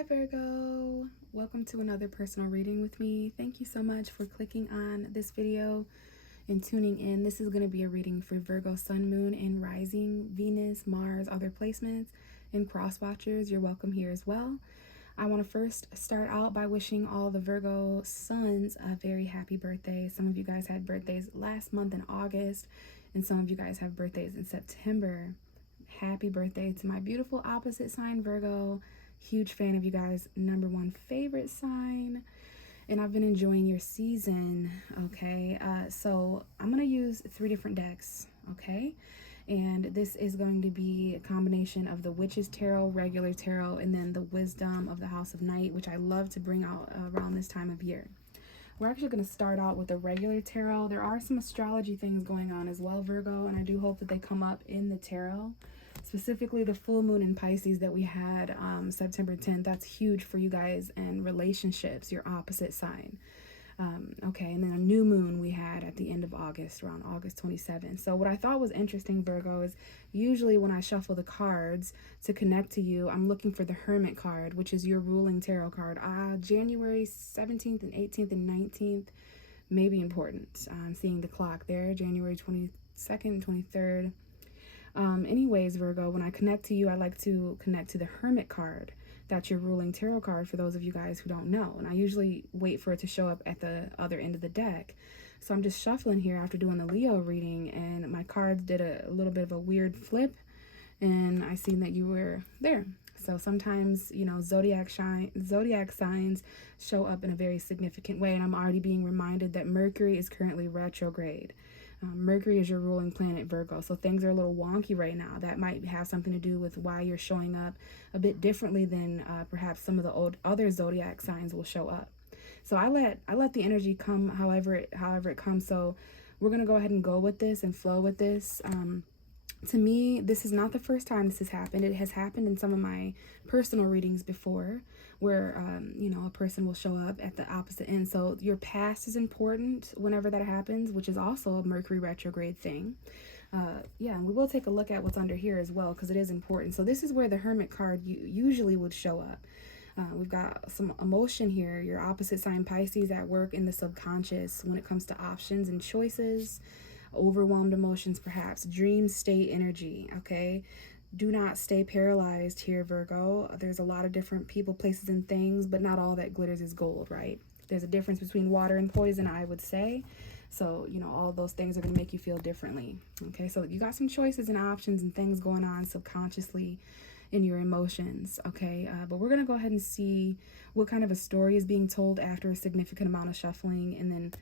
Hi Virgo, welcome to another personal reading with me. Thank you so much for clicking on this video and tuning in. This is going to be a reading for Virgo, Sun, Moon, and Rising, Venus, Mars, other placements, and cross watchers. You're welcome here as well. I want to first start out by wishing all the Virgo suns a very happy birthday. Some of you guys had birthdays last month in August, and some of you guys have birthdays in September. Happy birthday to my beautiful opposite sign, Virgo. Huge fan of you guys, #1 favorite sign, and I've been enjoying your season. Okay, so I'm gonna use 3 different decks. Okay, and this is going to be a combination of the Witch's Tarot, regular tarot, and then the Wisdom of the House of Night, which I love to bring out around this time of year. We're actually going to start out with the regular tarot. There are some astrology things going on as well, Virgo, and I do hope that they come up in the tarot. Specifically the full moon in Pisces that we had September 10th. That's huge for you guys and relationships, your opposite sign. Okay, and then a new moon we had at the end of August, around August 27th. So what I thought was interesting, Virgo, is usually when I shuffle the cards to connect to you, I'm looking for the Hermit card, which is your ruling tarot card. January 17th and 18th and 19th may be important. I'm seeing the clock there, January 22nd, 23rd. Anyways, Virgo, when I connect to you, I like to connect to the Hermit card. That's your ruling tarot card for those of you guys who don't know. And I usually wait for it to show up at the other end of the deck. So I'm just shuffling here after doing the Leo reading, and my cards did a little bit of a weird flip, and I seen that you were there. So sometimes, you know, zodiac signs show up in a very significant way, and I'm already being reminded that Mercury is currently retrograde. Mercury is your ruling planet, Virgo, so things are a little wonky right now. That might have something to do with why you're showing up a bit differently than perhaps some of the other zodiac signs will show up. So I let the energy come however it comes. So we're gonna go ahead and go with this and flow with this. To me, this is not the first time this has happened. It has happened in some of my personal readings before, where you know, a person will show up at the opposite end. So your past is important whenever that happens, which is also a Mercury retrograde thing. Yeah, and we will take a look at what's under here as well, because it is important. So this is where the Hermit card usually would show up. We've got some emotion here, your opposite sign Pisces at work in the subconscious when it comes to options and choices, overwhelmed emotions, perhaps dream state energy. Okay, do not stay paralyzed here, Virgo. There's a lot of different people, places, and things, but not all that glitters is gold, right? There's a difference between water and poison, I would say. So, you know, all those things are going to make you feel differently. Okay, so you got some choices and options and things going on subconsciously in your emotions. Okay, but we're going to go ahead and see what kind of a story is being told after a significant amount of shuffling. And then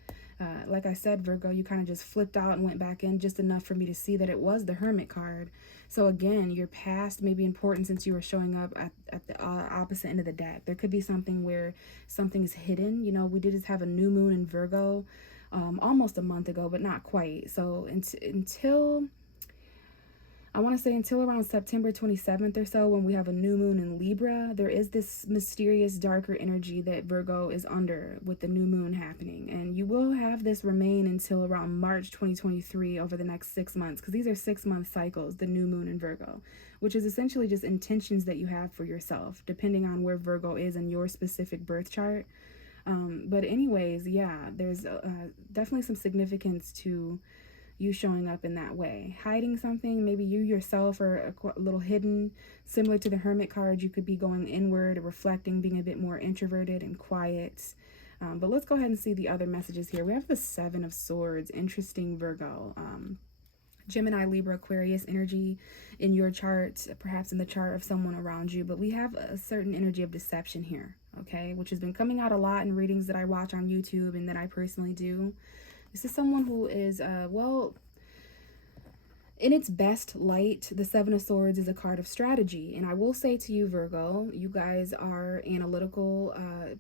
like I said, Virgo, you kind of just flipped out and went back in just enough for me to see that it was the Hermit card. So again, your past may be important since you were showing up at the opposite end of the deck. There could be something where something's hidden. You know, we did just have a new moon in Virgo almost a month ago, but not quite. So until I want to say until around September 27th or so, when we have a new moon in Libra, there is this mysterious darker energy that Virgo is under with the new moon happening. And you will have this remain until around March 2023, over the next 6 months, because these are 6-month cycles, the new moon in Virgo, which is essentially just intentions that you have for yourself, depending on where Virgo is in your specific birth chart. But anyways, yeah, there's definitely some significance to you showing up in that way, hiding something. Maybe you yourself are a little hidden, similar to the Hermit card. You could be going inward, reflecting, being a bit more introverted and quiet. But let's go ahead and see the other messages here. We have the 7 of Swords. Interesting, Virgo. Gemini, Libra, Aquarius energy in your chart, perhaps in the chart of someone around you. But we have a certain energy of deception here, okay, which has been coming out a lot in readings that I watch on YouTube and that I personally do. This is someone who is, well, in its best light, the 7 of Swords is a card of strategy. And I will say to you, Virgo, you guys are analytical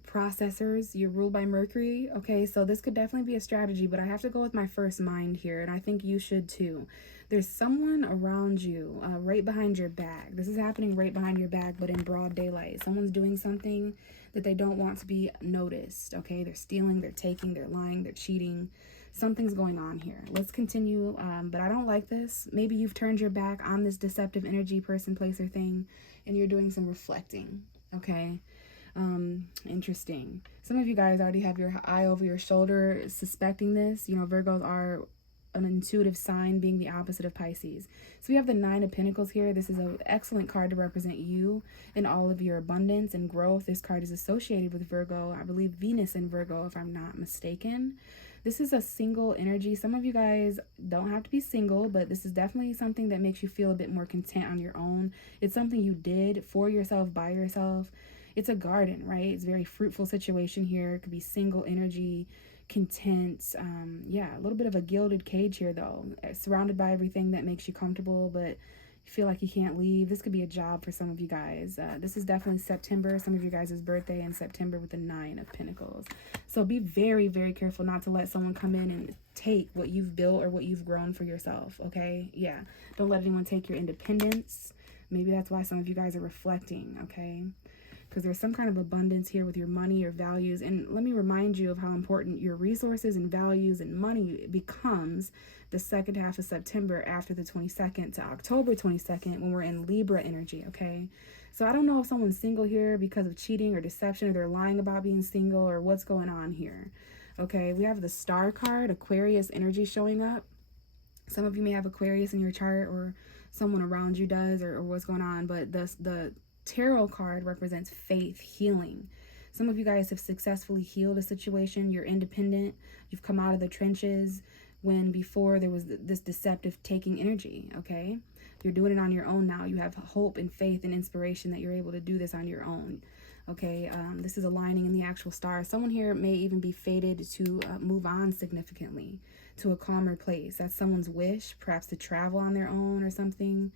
processors. You're ruled by Mercury, okay? So this could definitely be a strategy, but I have to go with my first mind here, and I think you should too. There's someone around you, right behind your back. This is happening right behind your back, but in broad daylight. Someone's doing something that they don't want to be noticed, okay? They're stealing, they're taking, they're lying, they're cheating. Something's going on here. Let's continue, but I don't like this. Maybe you've turned your back on this deceptive energy, person, place, or thing, and you're doing some reflecting, okay? Interesting. Some of you guys already have your eye over your shoulder suspecting this. You know, Virgos are an intuitive sign, being the opposite of Pisces. So we have the Nine of Pentacles here. This is an excellent card to represent you and all of your abundance and growth. This card is associated with Virgo. I believe Venus in Virgo, if I'm not mistaken. This is a single energy. Some of you guys don't have to be single, but this is definitely something that makes you feel a bit more content on your own. It's something you did for yourself, by yourself. It's a garden, right? It's a very fruitful situation here. It could be single energy, content. Yeah, a little bit of a gilded cage here, though. Surrounded by everything that makes you comfortable, but you feel like you can't leave. This could be a job for some of you guys. This is definitely September. Some of you guys' birthday in September with the Nine of Pentacles. So be very, very careful not to let someone come in and take what you've built or what you've grown for yourself, okay? Yeah, don't let anyone take your independence. Maybe that's why some of you guys are reflecting, okay? Because there's some kind of abundance here with your money, your values. And let me remind you of how important your resources and values and money becomes the second half of September after the 22nd to October 22nd when we're in Libra energy, okay? So I don't know if someone's single here because of cheating or deception, or they're lying about being single, or what's going on here, okay? We have the Star card, Aquarius energy showing up. Some of you may have Aquarius in your chart, or someone around you does, or what's going on, but the tarot card represents faith, healing. Some of you guys have successfully healed a situation. You're independent. You've come out of the trenches when before there was this deceptive taking energy, okay? You're doing it on your own now. You have hope and faith and inspiration that you're able to do this on your own, okay? This is aligning in the actual stars. Someone here may even be fated to move on significantly to a calmer place. That's someone's wish, perhaps to travel on their own or something.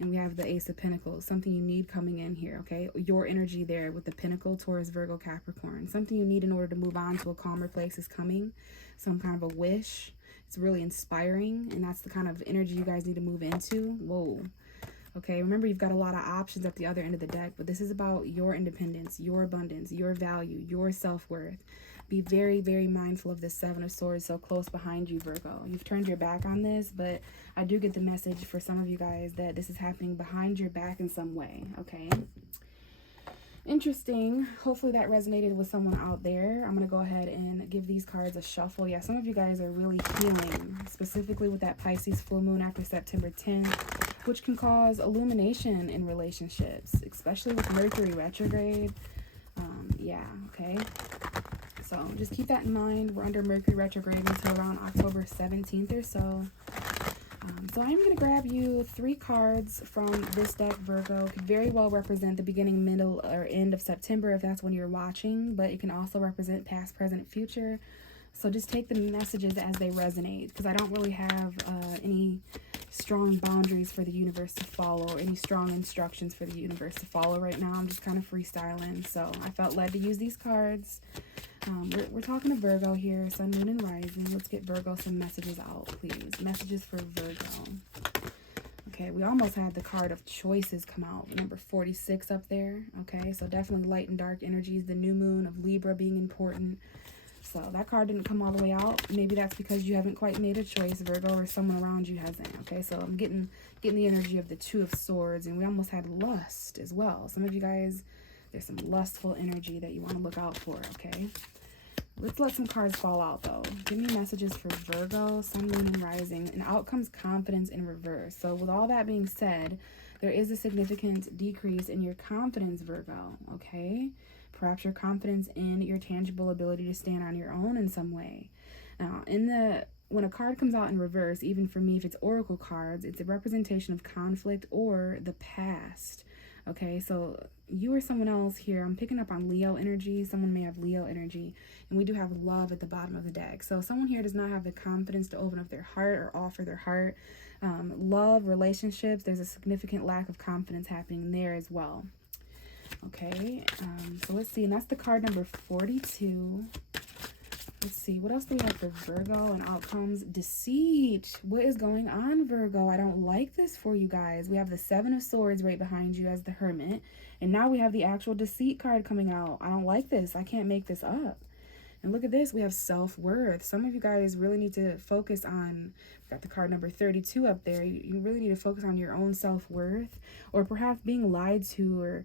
And we have the Ace of Pentacles, something you need coming in here, okay? Your energy there with the Pentacle, Taurus, Virgo, Capricorn. Something you need in order to move on to a calmer place is coming. Some kind of a wish. It's really inspiring, and that's the kind of energy you guys need to move into. Whoa. Okay, remember you've got a lot of options at the other end of the deck, but this is about your independence, your abundance, your value, your self-worth. Be very, very mindful of this Seven of Swords so close behind you, Virgo. You've turned your back on this, but I do get the message for some of you guys that this is happening behind your back in some way, okay? Interesting. Hopefully that resonated with someone out there. I'm going to go ahead and give these cards a shuffle. Yeah, some of you guys are really healing, specifically with that Pisces full moon after September 10th, which can cause illumination in relationships, especially with Mercury retrograde. Yeah, okay. So just keep that in mind. We're under Mercury retrograde until around October 17th or so. So I'm going to grab you 3 cards from this deck, Virgo. It could very well represent the beginning, middle, or end of September if that's when you're watching, but it can also represent past, present, future. So just take the messages as they resonate, because I don't really have any strong boundaries for the universe to follow, or any strong instructions for the universe to follow right now. I'm just kind of freestyling, so I felt led to use these cards. We're talking to Virgo here, Sun, Moon, and Rising. Let's get Virgo some messages out, please. Messages for Virgo. Okay, we almost had the card of choices come out, number 46 up there. Okay, so definitely light and dark energies, the new moon of Libra being important. So that card didn't come all the way out. Maybe that's because you haven't quite made a choice, Virgo, or someone around you hasn't. Okay, so I'm getting the energy of the Two of Swords, and we almost had lust as well. Some of you guys, there's some lustful energy that you want to look out for, okay? Let's let some cards fall out, though. Give me messages for Virgo, Sun, Moon, and Rising. And out comes confidence in reverse. So with all that being said, there is a significant decrease in your confidence, Virgo, okay? Perhaps your confidence in your tangible ability to stand on your own in some way. Now, when a card comes out in reverse, even for me, if it's oracle cards, it's a representation of conflict or the past. Okay, so you or someone else here, I'm picking up on Leo energy. Someone may have Leo energy, and we do have love at the bottom of the deck. So someone here does not have the confidence to open up their heart or offer their heart. Love, relationships, there's a significant lack of confidence happening there as well. Okay, so let's see, and that's the card number 42. Let's see, what else do we have for Virgo and outcomes? Deceit. What is going on, Virgo? I don't like this for you guys. We have the Seven of Swords right behind you as the Hermit. And now we have the actual Deceit card coming out. I don't like this. I can't make this up. And look at this. We have self-worth. Some of you guys really need to focus on, we've got the card number 32 up there. You really need to focus on your own self-worth, or perhaps being lied to, or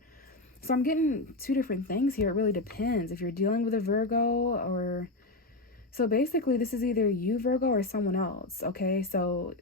So I'm getting two different things here. It really depends if you're dealing with a Virgo or... So basically, this is either you, Virgo, or someone else, okay? So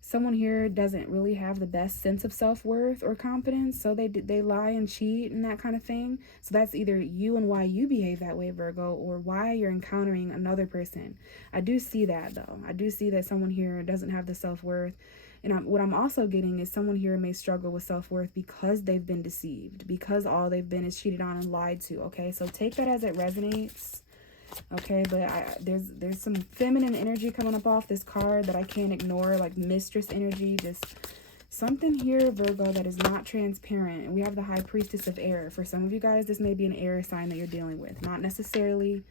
someone here doesn't really have the best sense of self-worth or confidence, so they lie and cheat and that kind of thing. So that's either you and why you behave that way, Virgo, or why you're encountering another person. I do see that, though. I do see that someone here doesn't have the self-worth. And what I'm also getting is someone here may struggle with self-worth because they've been deceived, because all they've been is cheated on and lied to, okay? So take that as it resonates. Okay, but there's some feminine energy coming up off this card that I can't ignore, like mistress energy, just something here, Virgo, that is not transparent. And we have the High Priestess of Air. For some of you guys, this may be an air sign that you're dealing with. Not necessarily.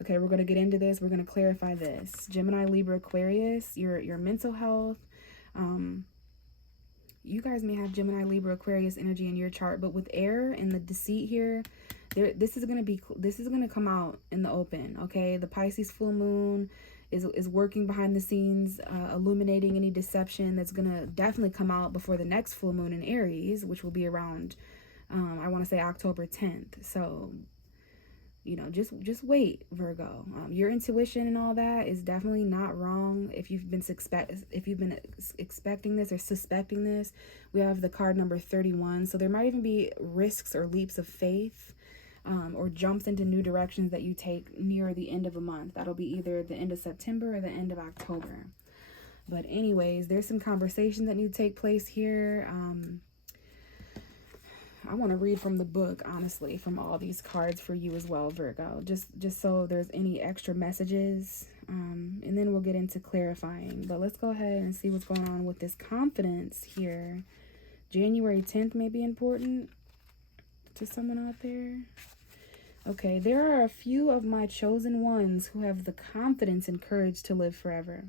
Okay, we're going to get into this. We're going to clarify this. Gemini, Libra, Aquarius, your mental health. You guys may have Gemini, Libra, Aquarius energy in your chart, but with air and the deceit here, this is going to come out in the open, okay? The Pisces full moon is working behind the scenes, illuminating any deception that's going to definitely come out before the next full moon in Aries, which will be around, I want to say October 10th. So, you know, just wait, Virgo. Your intuition and all that is definitely not wrong. If you've been expecting this or suspecting this, we have the card number 31. So there might even be risks or leaps of faith, or jumps into new directions that you take near the end of a month. That'll be either the end of September or the end of October. But anyways, there's some conversations that need to take place here. I want to read from the book, honestly, from all these cards for you as well, Virgo, just so there's any extra messages, and then we'll get into clarifying. But let's go ahead and see what's going on with this confidence here. January 10th may be important to someone out there. Okay, there are a few of my chosen ones who have the confidence and courage to live forever.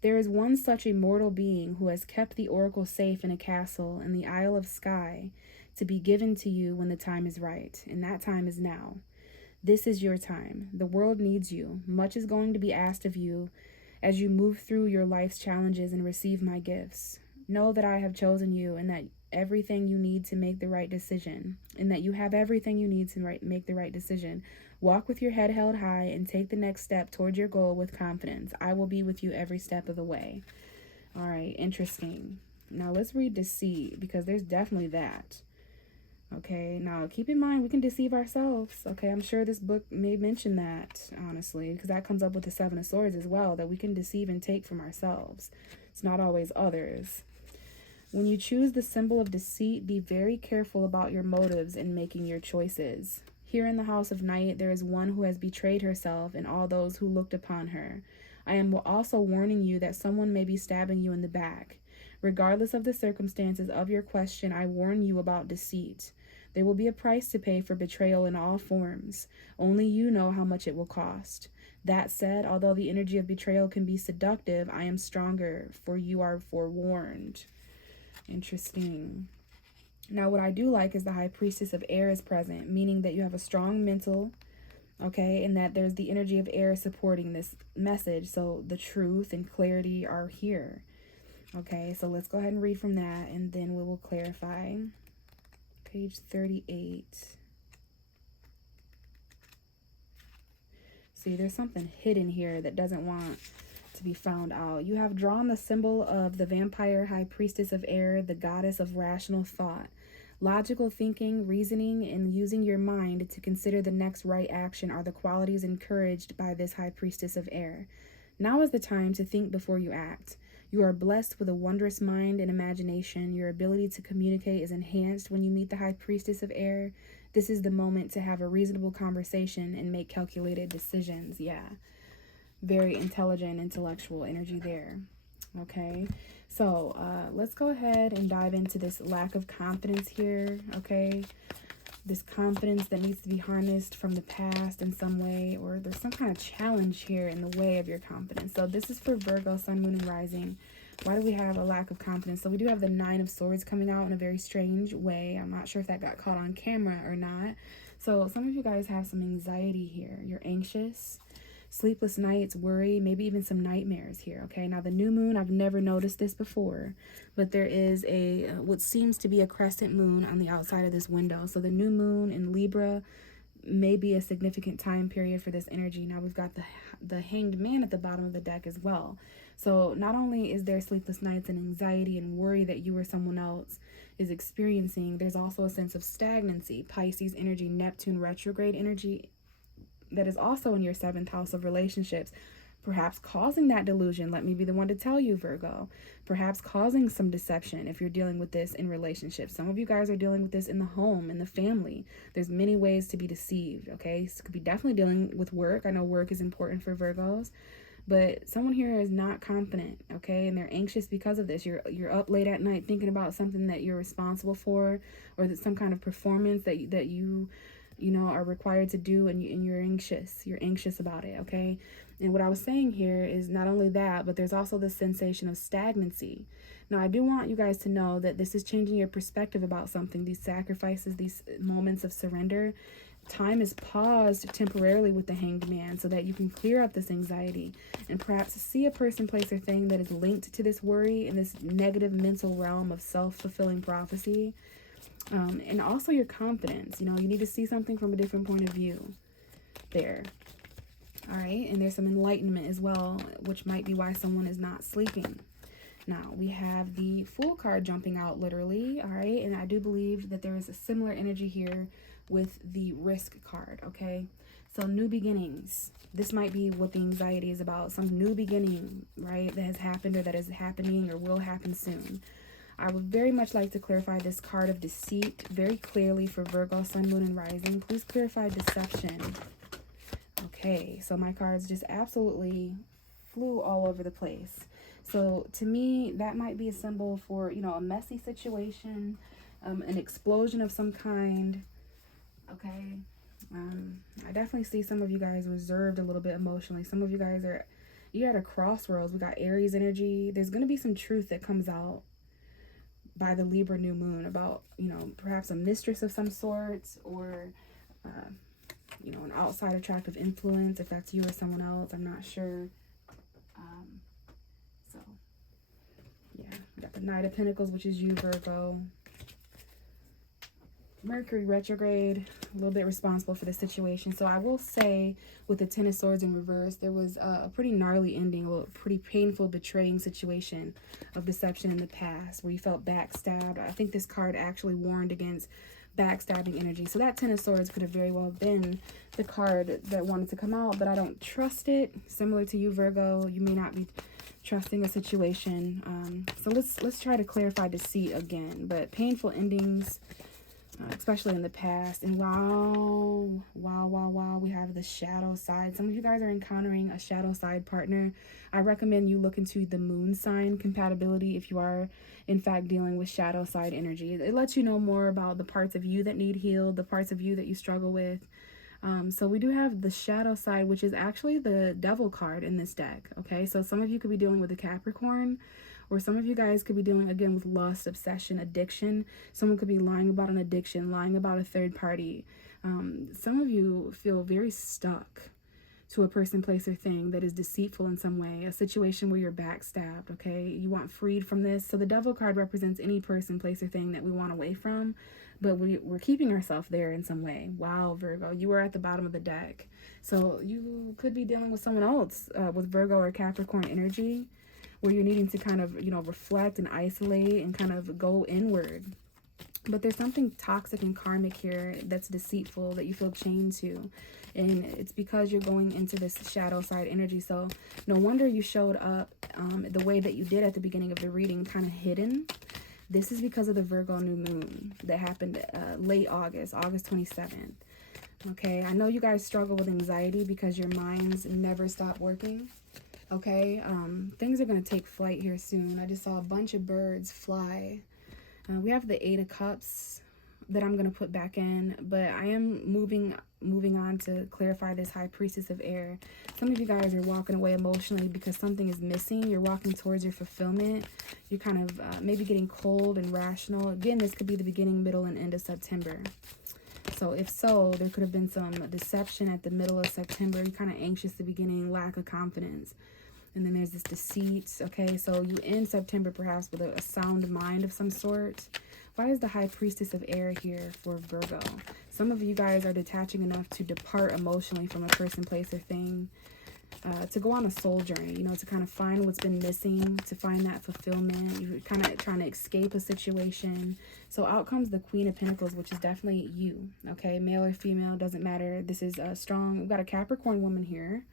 There is one such immortal being who has kept the oracle safe in a castle in the Isle of Skye, to be given to you when the time is right, and that time is now. This is your time. The world needs you. Much is going to be asked of you as you move through your life's challenges and receive my gifts. Know that I have chosen you, and that everything you need to make the right decision, and that you have everything you need to make the right decision. Walk with your head held high and take the next step toward your goal with confidence. I will be with you every step of the way. All right, interesting. Now let's read deceit, because there's definitely that. Okay, now keep in mind we can deceive ourselves. Okay, I'm sure this book may mention that, honestly, because that comes up with the Seven of Swords as well, that we can deceive and take from ourselves. It's not always others. When you choose the symbol of deceit, be very careful about your motives in making your choices. Here in the House of Night, there is one who has betrayed herself and all those who looked upon her. I am also warning you that someone may be stabbing you in the back. Regardless of the circumstances of your question, I warn you about deceit. There will be a price to pay for betrayal in all forms. Only you know how much it will cost. That said, although the energy of betrayal can be seductive, I am stronger, for you are forewarned. Interesting. Now, what I do like is the High Priestess of Air is present, meaning that you have a strong mental, okay, and that there's the energy of air supporting this message. So the truth and clarity are here. Okay, so let's go ahead and read from that, and then we will clarify. Page 38. See, there's something hidden here that doesn't want to be found out. You have drawn the symbol of the vampire High Priestess of Air, the goddess of rational thought. Logical thinking, reasoning, and using your mind to consider the next right action are the qualities encouraged by this High Priestess of Air. Now is the time to think before you act. You are blessed with a wondrous mind and imagination. Your ability to communicate is enhanced when you meet the High Priestess of Air. This is the moment to have a reasonable conversation and make calculated decisions. Yeah, very intelligent, intellectual energy there. Okay, so let's go ahead and dive into this lack of confidence here, okay? This confidence that needs to be harnessed from the past in some way, or there's some kind of challenge here in the way of your confidence. So this is for Virgo, Sun, Moon, and Rising. Why do we have a lack of confidence? So we do have the Nine of Swords coming out in a very strange way. I'm not sure if that got caught on camera or not. So some of you guys have some anxiety here. You're anxious. Sleepless nights, worry, maybe even some nightmares here, okay? Now, the new moon, I've never noticed this before, but there is a what seems to be a crescent moon on the outside of this window. So the new moon in Libra may be a significant time period for this energy. Now, we've got the Hanged Man at the bottom of the deck as well. So not only is there sleepless nights and anxiety and worry that you or someone else is experiencing, there's also a sense of stagnancy, Pisces energy, Neptune retrograde energy, that is also in your 7th house of relationships, perhaps causing that delusion. Let me be the one to tell you, Virgo. Perhaps causing some deception if you're dealing with this in relationships. Some of you guys are dealing with this in the home, in the family. There's many ways to be deceived, okay? So it could be definitely dealing with work. I know work is important for Virgos, but someone here is not confident, okay? And they're anxious because of this. You're up late at night thinking about something that you're responsible for, or that some kind of performance that you know, are required to do, and you're anxious. You're anxious about it, okay? And what I was saying here is not only that, but there's also this sensation of stagnancy. Now, I do want you guys to know that this is changing your perspective about something. These sacrifices, these moments of surrender, time is paused temporarily with the Hanged Man so that you can clear up this anxiety and perhaps see a person, place, or thing that is linked to this worry in this negative mental realm of self-fulfilling prophecy. And also your confidence. You know, you need to see something from a different point of view there. All right. And there's some enlightenment as well, which might be why someone is not sleeping. Now, we have the Fool card jumping out literally. All right. And I do believe that there is a similar energy here with the Risk card. Okay. So new beginnings. This might be what the anxiety is about. Some new beginning, right, that has happened or that is happening or will happen soon. I would very much like to clarify this card of deceit very clearly for Virgo, Sun, Moon, and Rising. Please clarify deception. Okay, so my cards just absolutely flew all over the place. So to me, that might be a symbol for, you know, a messy situation, an explosion of some kind. Okay, I definitely see some of you guys reserved a little bit emotionally. Some of you guys you're at a crossroads. We got Aries energy. There's going to be some truth that comes out by the Libra new moon about, you know, perhaps a mistress of some sort, or you know, an outside attractive influence, if that's you or someone else. I'm not sure. So yeah, we got the Knight of Pentacles, which is you, Virgo. Mercury retrograde, a little bit responsible for the situation. So I will say, with the Ten of Swords in reverse, there was a pretty gnarly ending, a pretty painful, betraying situation of deception in the past where you felt backstabbed. I think this card actually warned against backstabbing energy. So that Ten of Swords could have very well been the card that wanted to come out, but I don't trust it. Similar to you, Virgo, you may not be trusting a situation. So let's try to clarify deceit again. But painful endings, especially in the past. And wow, we have the shadow side. Some of you guys are encountering a shadow side partner. I recommend you look into the moon sign compatibility if you are in fact dealing with shadow side energy. It lets you know more about the parts of you that need healed, the parts of you that you struggle with. So we do have the shadow side, which is actually the Devil card in this deck. Okay, so some of you could be dealing with a Capricorn, or some of you guys could be dealing, again, with lust, obsession, addiction. Someone could be lying about an addiction, lying about a third party. Some of you feel very stuck to a person, place, or thing that is deceitful in some way, a situation where you're backstabbed, okay? You want freed from this. So the Devil card represents any person, place, or thing that we want away from, but we're keeping ourselves there in some way. Wow, Virgo, you are at the bottom of the deck. So you could be dealing with someone else with Virgo or Capricorn energy, where you're needing to kind of, you know, reflect and isolate and kind of go inward. But there's something toxic and karmic here that's deceitful that you feel chained to. And it's because you're going into this shadow side energy. So no wonder you showed up the way that you did at the beginning of the reading, kind of hidden. This is because of the Virgo new moon that happened late August 27th. Okay, I know you guys struggle with anxiety because your minds never stop working. Okay, things are going to take flight here soon. I just saw a bunch of birds fly. We have the Eight of Cups that I'm going to put back in, but I am moving on to clarify this High Priestess of Air. Some of you guys are walking away emotionally because something is missing. You're walking towards your fulfillment. You're kind of maybe getting cold and rational. Again, this could be the beginning, middle, and end of September. So if so, there could have been some deception at the middle of September. You're kind of anxious at the beginning, lack of confidence. And then there's this deceit. Okay, so you end September perhaps with a sound mind of some sort. Why is the High Priestess of Air here for Virgo? Some of you guys are detaching enough to depart emotionally from a person, place, or thing. To go on a soul journey, you know, to kind of find what's been missing, to find that fulfillment. You're kind of trying to escape a situation. So out comes the Queen of Pentacles, which is definitely you, okay? Male or female, doesn't matter. This is a strong, we've got a Capricorn woman here.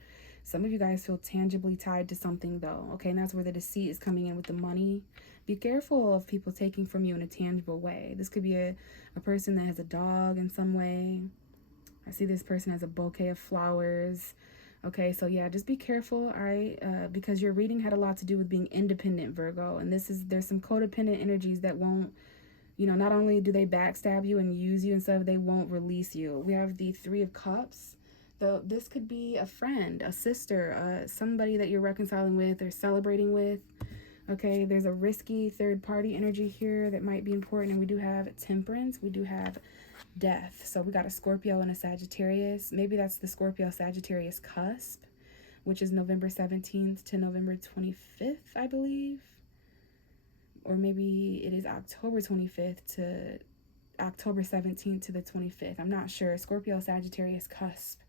Some of you guys feel tangibly tied to something though, okay? And that's where the deceit is coming in with the money. Be careful of people taking from you in a tangible way. This could be a person that has a dog in some way. I see this person has a bouquet of flowers. Okay, so yeah, just be careful, all right? Because your reading had a lot to do with being independent, Virgo. And there's some codependent energies that won't, you know, not only do they backstab you and use you and stuff, they won't release you. We have the Three of Cups. This could be a friend, a sister, somebody that you're reconciling with or celebrating with. Okay, there's a risky third-party energy here that might be important. And we do have Temperance. We do have Death. So we got a Scorpio and a Sagittarius. Maybe that's the Scorpio-Sagittarius cusp, which is November 17th to November 25th, I believe. Or maybe it is October 25th to October 17th to the 25th. I'm not sure. Scorpio-Sagittarius cusp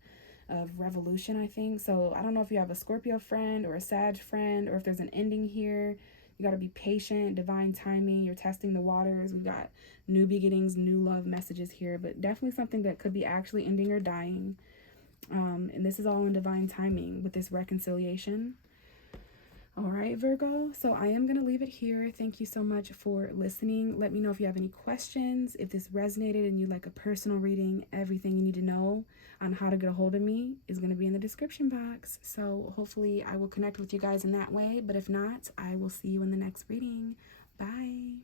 of revolution, I think. So I don't know if you have a Scorpio friend or a Sag friend, or if there's an ending here. You got to be patient, divine timing. You're testing the waters. We've got new beginnings, new love messages here, but definitely something that could be actually ending or dying. And this is all in divine timing with this reconciliation. All right, Virgo. So I am going to leave it here. Thank you so much for listening. Let me know if you have any questions, if this resonated and you'd like a personal reading. Everything you need to know on how to get a hold of me is going to be in the description box. So hopefully I will connect with you guys in that way. But if not, I will see you in the next reading. Bye.